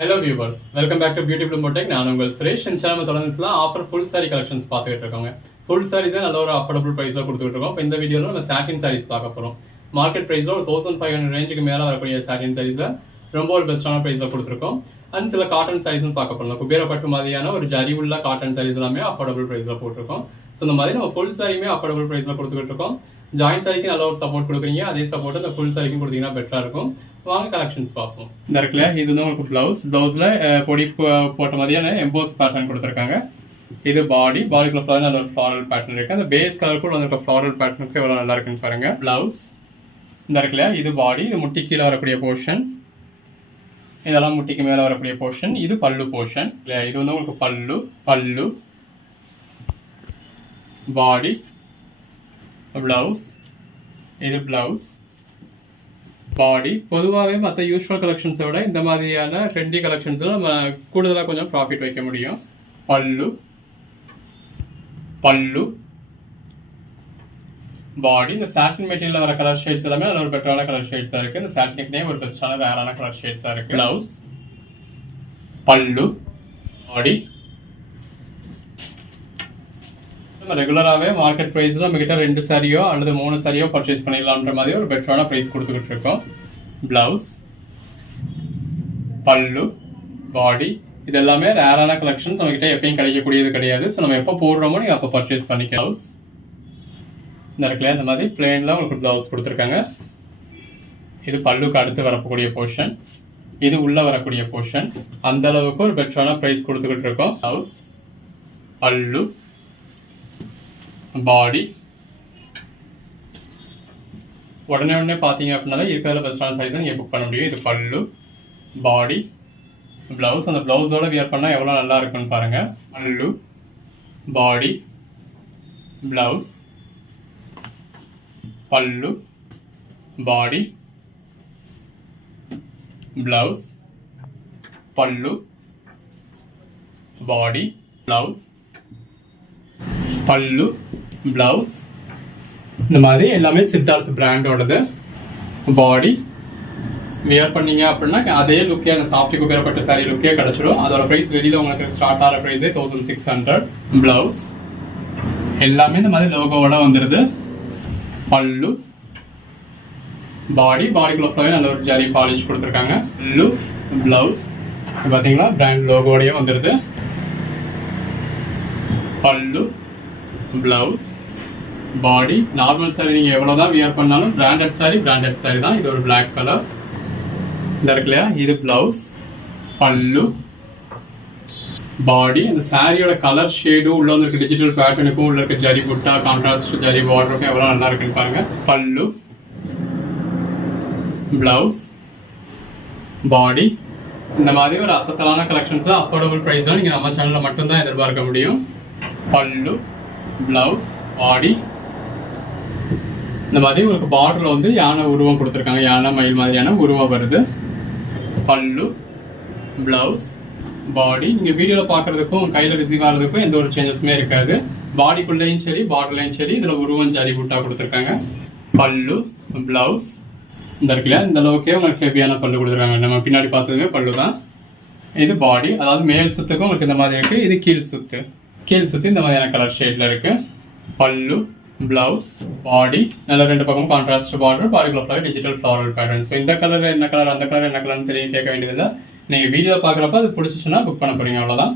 Hello viewers, welcome back to Beauty Bloom Tech. நான் உங்கள் சுரேஷ். இந்த சேனல் தொடர்ந்துச்சுல ஆஃபர் ஃபுல் சாரி கலெக்ஷன்ஸ் பார்த்துட்டு இருக்கோங்க. ஃபுல் சாரீஸ் நல்ல ஒரு அஃபோர்டபுள் பிரைஸ்ல கொடுத்துட்டு இருக்கோம். இப்போ இந்த வீடியோல நம்ம சாட்டின் சாரீஸ் பார்க்க போறோம். மார்க்கெட் பிரைஸ்ல ஒரு 1500 ரேஞ்சுக்கு மேல வரக்கூடிய சாட்டின் சாரீஸ்ல ரொம்ப ஒரு பெஸ்டான பிரைஸ்ல கொடுத்துருக்கோம். அண்ட் சில காட்டன் சாரீஸும் பார்க்க போறோம். குபேரப்பட்டு மாதிரியான ஒரு ஜரி உள்ள காட்டன் சாரீஸ் எல்லாமே அஃபோர்டபுள் பிரைஸ்ல போட்டிருக்கோம். ஸோ இந்த மாதிரி நம்ம ஃபுல் சாரியுமே அஃபோர்டபுள் பிரைஸ்ல கொடுத்துட்டு இருக்கோம். ஜாயின் சாரிக்கு நல்ல ஒரு சப்போர்ட் கொடுக்குறீங்க, அதே சப்போர்ட் அந்த ஃபுல் சாரிக்கும் கொடுத்தீங்கன்னா பெட்டரா இருக்கும். வாங்க கலெக்ஷன்ஸ் பார்ப்போம். இந்த இருக்குல்ல, இது வந்து உங்களுக்கு பிளவுஸ்ல பொடி போட்ட மாதிரியான எம்போஸ் பேட்டர்ன் கொடுத்துருக்காங்க. இது பாடிக்குள்ள ஃப்ளார் நல்ல ஒரு ஃப்ளாரல் பேட்டர்ன் இருக்கு. அந்த பேஸ் கலர் கூட வந்து ஃப்ளாரல் பேட்டர்னுக்கு எவ்வளவு நல்லா இருக்குன்னு பாருங்க. பிளவுஸ் இந்த இருக்குல்ல, இது பாடி, இது முட்டி கீழே வரக்கூடிய போர்ஷன், இதெல்லாம் முட்டிக்கு மேல வரக்கூடிய போர்ஷன். இது பல்லு போர்ஷன். இது வந்து உங்களுக்கு பல்லு பாடி, பிளவுஸ், இது பிளவுஸ் பாடி. பொதுவாகவே மற்ற யூஸ்வல் கலெக்ஷன்ஸை விட இந்த மாதிரியான ட்ரெண்டி கலெக்ஷன்ஸில் நம்ம கூடுதலாக கொஞ்சம் ப்ராஃபிட் வைக்க முடியும். பல்லு பாடி. இந்த சாட்டின் மெட்டீரியல் வர கலர் ஷேட்ஸ் எல்லாமே நல்ல ஒரு பெட்டரான கலர் ஷேட்ஸாக இருக்குது. இந்த சாட்டினுக்குனே ஒரு பெஸ்டான ரேரான கலர் ஷேட்ஸாக இருக்குது. பிளவுஸ், பல்லு, பாடி. நம்ம ரெகுலராகவே மார்க்கெட் ப்ரைஸில் நம்மகிட்ட 2 சாரியோ அல்லது 3 சாரியோ பர்ச்சேஸ் பண்ணிடலான்ற மாதிரி ஒரு பெட்டரான ப்ரைஸ் கொடுத்துக்கிட்டு இருக்கோம். பிளவுஸ், பல்லு, பாடி, இது எல்லாமே ரேரான கலெக்ஷன்ஸ். நம்மகிட்ட எப்பயும் கிடைக்கக்கூடியது கிடையாது. ஸோ நம்ம எப்போ போடுறோமோ நீங்கள் அப்போ பர்ச்சேஸ் பண்ணிக்கலாம். பிளவுஸ் இந்த இடத்துல இந்த மாதிரி பிளேனில் உங்களுக்கு பிளவுஸ் கொடுத்துருக்காங்க. இது பல்லுக்கு அடுத்து வரக்கூடிய போர்ஷன், இது உள்ள வரக்கூடிய போர்ஷன். அந்த அளவுக்கு ஒரு பெட்டரான ப்ரைஸ் கொடுத்துக்கிட்டு இருக்கோம். பிளவுஸ், பல்லு, பாடி. உடனே பார்த்தீங்க அப்படின்னா இருக்கிறதுல பெஸ்டான சைஸ் நீங்கள் புக் பண்ண முடியும். இது பல்லு, பாடி, பிளவுஸ். அந்த பிளவுஸோட வியர் பண்ணால் எவ்வளோ நல்லா இருக்குன்னு பாருங்க. பல்லு, பாடி, பிளவுஸ், பல்லு, பாடி, பிளவுஸ், பல்லு, பாடி, பிளவுஸ், பல்லு, பிளவுஸ். இந்த மாதிரி எல்லாமே சித்தார்த் பிராண்டோடது. பாடி வியர் பண்ணீங்க அப்படின்னா அதே லுக்கே, அந்த சாஃப்டி குபேரப்பட்ட சாரி லுக்கே கிடைச்சிடும். அதோட ப்ரைஸ் வெளியில உங்களுக்கு ஸ்டார்ட் ஆகிற ப்ரைஸே 1600. பிளவுஸ் எல்லாமே இந்த மாதிரி லோகோவோட வந்துடுது. பல்லு, பாடிக்குள்ள ஃபுல்லாவே நல்ல ஒரு ஜரி பாலிஷ் கொடுத்துருக்காங்க. பல்லு, பிளவுஸ் பார்த்தீங்களா பிராண்ட் லோகோடயே வந்துடுது. பல்லு, பிளவுஸ், பாடி. நார்மல் சாரி நீங்க எவ்வளவுதான் வியர் பண்ணாலும் பிராண்டட் சாரி தான். இது ஒரு பிளாக் கலர். இந்த இருக்குல்லையா, இது பிளவுஸ், பல்லு, பாடி. அந்த சாரியோட கலர் ஷேடும் உள்ள வந்து டிஜிட்டல் பேட்டர்னுக்கும் உள்ள இருக்க ஜரி புட்டா கான்ட்ராஸ்ட் ஜரி பார்டருக்கும் எவ்வளவு நல்லா இருக்குன்னு பாருங்க. பல்லு, பிளவுஸ், பாடி. இந்த மாதிரி ஒரு அசத்தலான கலெக்ஷன்ஸ் அஃபோர்டபுள் பிரைஸ்ல நீங்க நம்ம சேனல்ல மட்டும்தான் எதிர்பார்க்க முடியும். பல்லு, பிளவுஸ், பாடி. இந்த மாதிரி உங்களுக்கு பார்டர்ல வந்து யானை உருவம் கொடுத்துருக்காங்க. யானை மயில் மாதிரியான உருவம் வருது. பல்லு, பிளவுஸ், பாடி. நீங்க வீடியோல பாக்குறதுக்கும் கையில ரிசீவ் ஆகிறதுக்கும் எந்த ஒரு சேஞ்சஸுமே இருக்காது. பாடிக்குள்ளேயும் சரி பார்டர்லயும் சரி இதுல உருவம் ஜரி புட்டா கொடுத்துருக்காங்க. பல்லு, பிளவுஸ். இந்த இருக்குல்ல, இந்த அளவுக்கே உங்களுக்கு ஹெவியான பல்லு கொடுத்துருக்காங்க. நம்ம பின்னாடி பார்த்ததுமே பல்லு தான். இது பாடி, அதாவது மேல் சுத்துக்கும் உங்களுக்கு இந்த மாதிரி இருக்கு. இது கீழ் சுத்து இந்த மாதிரியான கலர் ஷேட்ல இருக்கு. பல்லு, பிளவுஸ், பாடி. நல்ல 2 பக்கமும் கான்ட்ராஸ்ட் பார்டர், பாடிக்குள்ள டிஜிட்டல் ஃப்ளாரல் பேட்டர்ன். ஸோ இந்த கலர் என்ன கலர், அந்த கலர் என்ன கலர்னு தெரியும் கேட்க வேண்டியதில்லை. நீங்க வீடியோ பாக்குறப்ப அது பிடிச்சிச்சுன்னா புக் பண்ண போறீங்க, அவ்வளவுதான்.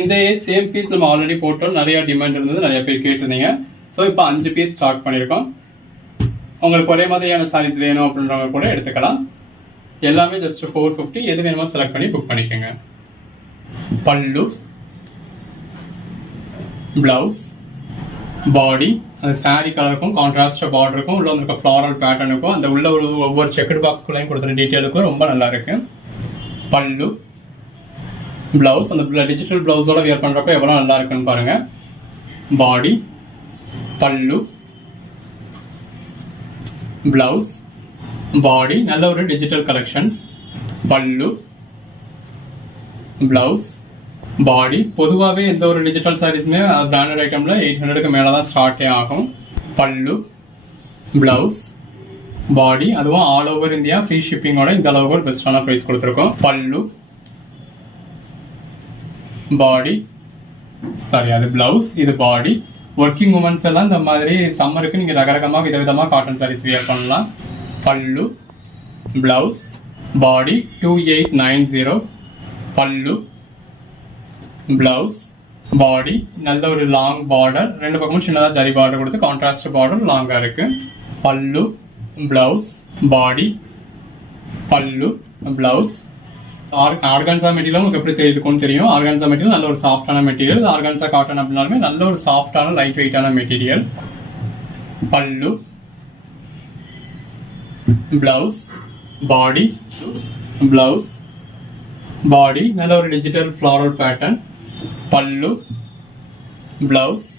இந்த சேம் பீஸ் நம்ம ஆல்ரெடி போட்டோம். நிறைய டிமாண்ட் இருந்தது, நிறைய பேர் கேட்டிருந்தீங்க. ஸோ இப்போ 5 பீஸ் ஸ்டாக் பண்ணியிருக்கோம். உங்களுக்கு ஒரே மாதிரியான சாரீஸ் வேணும் அப்படின்றவங்க கூட எடுத்துக்கலாம். எல்லாமே ஜஸ்ட் 450. எது வேணுமோ செலக்ட் பண்ணி புக் பண்ணிக்கோங்க. பல்லு, பிளவுஸ், பாடி. அந்த சாரி கலருக்கும் கான்ட்ராஸ்ட் பார்டருக்கும் உள்ள இருக்க ஃப்ளாரல் பேட்டர்னுக்கும் அந்த உள்ள ஒவ்வொரு செக்கட் பாக்ஸ்குள்ளையும் கொடுத்த டீட்டெயிலுக்கும் ரொம்ப நல்லா இருக்கு. பல்லு, பிளவுஸ். அந்த டிஜிட்டல் பிளவுஸோட வியர் பண்றப்ப எவ்வளவு நல்லா இருக்குன்னு பாருங்க. பாடி, பல்லு, பிளவுஸ், பாடி. நல்ல ஒரு டிஜிட்டல் கலெக்ஷன்ஸ். பல்லு, பிளவுஸ், பாடி. பொதுவாகவே எந்த ஒரு டிஜிட்டல் சாரீஸுமே பிராண்டட் ஐட்டம்ல 800க்கு மேல தான் ஸ்டார்டே ஆகும். பல்லு, பிளவுஸ், பாடி. அதுவும் ஆல் ஓவர் இந்தியா ஃப்ரீ ஷிப்பிங்கோட இந்த அளவுக்கு ஒரு பெஸ்டான பிரைஸ் கொடுத்துருக்கோம். பல்லு, பாடி, சாரி அது பிளவுஸ், இது பாடி. ஒர்க்கிங் உமன்ஸ் எல்லாம் இந்த மாதிரி சம்மருக்கு நீங்க ரகரகமா விதவிதமா காட்டன் சாரீஸ் வியர் பண்ணலாம். பல்லு, பிளவுஸ், பாடி 2890. பல்லு, பிளவுஸ், பாடி நல்ல ஒரு லாங் பார்டர், ரெண்டு பக்கமும் சின்னதா ஜரி பார்டர் கொடுத்து கான்ட்ராஸ்ட் பார்டர் லாங்கா இருக்கு. பல்லு, பிளவுஸ், பாடி, பல்லு, பிளவுஸ். ஆர்கான்சா மெட்டீரியல் உங்களுக்கு எப்படி இருக்கும்னு தெரியும். ஆர்கான்சா மெட்டீரியல் நல்ல ஒரு சாஃப்டான மெட்டீரியல். ஆர்கான்சா காட்டன் அப்படின்னாலுமே நல்ல ஒரு சாஃப்டான லைட் வெயிட்டான மெட்டீரியல். பல்லு, பிளவுஸ், பாடி, பிளவுஸ், பாடி நல்ல ஒரு டிஜிட்டல் ஃப்ளாரல் பேட்டர்ன். பல்லு, பிளவுஸ்,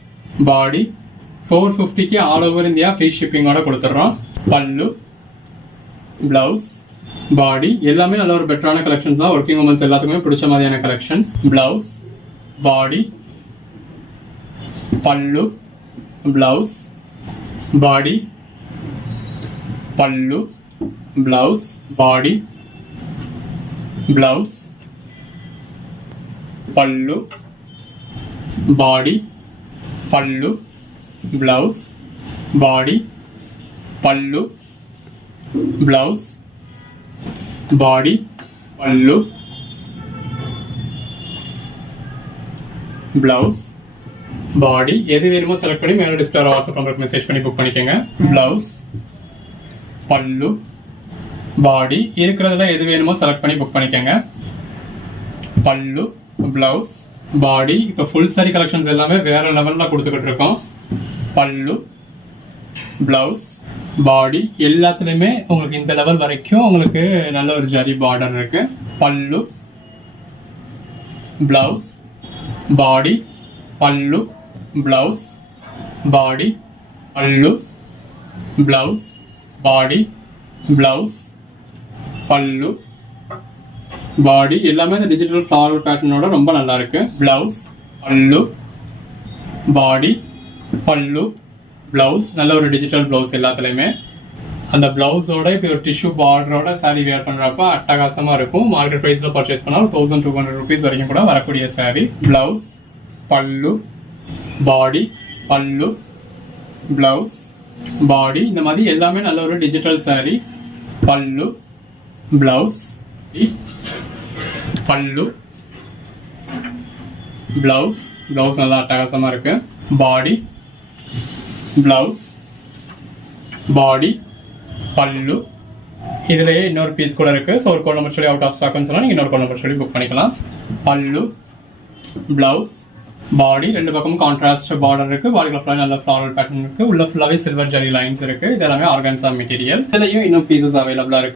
பாடி 450க்கு ஆல் ஓவர் இந்தியா ஃப்ரீ ஷிப்பிங்கோட கொடுத்துட்றோம். பல்லு, பிளவுஸ், பாடி எல்லாமே நல்ல ஒரு பெட்டரான கலெக்ஷன்ஸ் தான். ஒர்க்கிங் உமன்ஸ் எல்லாத்துக்குமே பிடிச்ச மாதிரியான கலெக்ஷன்ஸ். பிளவுஸ், பாடி, பல்லு, பிளவுஸ், பாடி, பல்லு, பிளவுஸ், பாடி, பிளவுஸ், பல்லு, பாடி, பல்லு, பிளவுஸ், பாடி, பல்லு, பிளவுஸ், பாடி, பல்லு, பிளவுஸ், பாடி. எது வேணுமோ செலக்ட் பண்ணி மேல டிஸ்பிளே வாட்ஸ்அப் நம்பருக்கு மெசேஜ் பண்ணி புக் பண்ணிக்கோங்க. பிளவுஸ், பல்லு, பாடி இருக்கிறதுல எது வேணுமோ செலக்ட் பண்ணி புக் பண்ணிக்கோங்க. பல்லு, பிளவுஸ், பாடி. இப்போ ஃபுல் சாரி கலெக்ஷன்ஸ் எல்லாமே வேற லெவல்ல கொடுத்துக்கிட்டு இருக்கோம். பல்லு, பிளவுஸ், பாடி எல்லாத்துலயுமே உங்களுக்கு இந்த லெவல் வரைக்கும் உங்களுக்கு நல்ல ஒரு ஜரி பார்டர் இருக்கு. பல்லு, பிளவுஸ், பாடி, பல்லு, பிளவுஸ், பாடி, பல்லு, பிளவுஸ், பாடி, பிளவுஸ், பல்லு, பாடி எல்லாமே இந்த டிஜிட்டல் ஃப்ளாரல் பேட்டர்னோட ரொம்ப நல்லா இருக்கு. பிளவுஸ், பல்லு, பாடி, பல்லு, பிளவுஸ் நல்ல ஒரு டிஜிட்டல் பிளவுஸ் எல்லாத்துலயுமே. அந்த பிளவுஸோட இப்போ ஒரு டிஷ்யூ பார்டரோட சாரி வேர் பண்றப்ப அட்டகாசமா இருக்கும். மார்க்கெட் பிரைஸ்ல பர்ச்சேஸ் பண்ணா 1200 rupees வரைக்கும் கூட வரக்கூடிய சாரி. பிளவுஸ், பல்லு, பாடி, பல்லு, பிளவுஸ், பாடி இந்த மாதிரி எல்லாமே நல்ல ஒரு டிஜிட்டல் சாரி. பல்லு, பிளவுஸ், பல்லு, பிளவுஸ், பிளவுஸ் நல்லா அட்டகாசமா இருக்கு. பாடி, பிளவுஸ், பாடி, பல்லு. இதுலயே இன்னொரு பீஸ் கூட இருக்கு. ஸோ ஒரு கோட் நம்பர் சொல்லி அவுட் ஆஃப் ஸ்டாக்னு சொன்னா நீங்க இன்னொரு கோட் நம்பர் சொல்லி புக் பண்ணிக்கலாம். பல்லு, பிளவுஸ், பாடி ரெண்டு பக்கமும் கான்ட்ராஸ்ட் பார்டர் இருக்கு. பாடிக்குள்ள ஃபுல்லா நல்ல ஃப்ளாரல் பேட்டர்ன் இருக்கு. உள்ள ஃபுல்லாவே சில்வர் ஜரி லைன்ஸ் இருக்கு. இது எல்லாமே ஆர்கான்சா மெட்டீரியல். இதுலயும் இன்னும் பீசஸ் அவைலபிளா இருக்கு.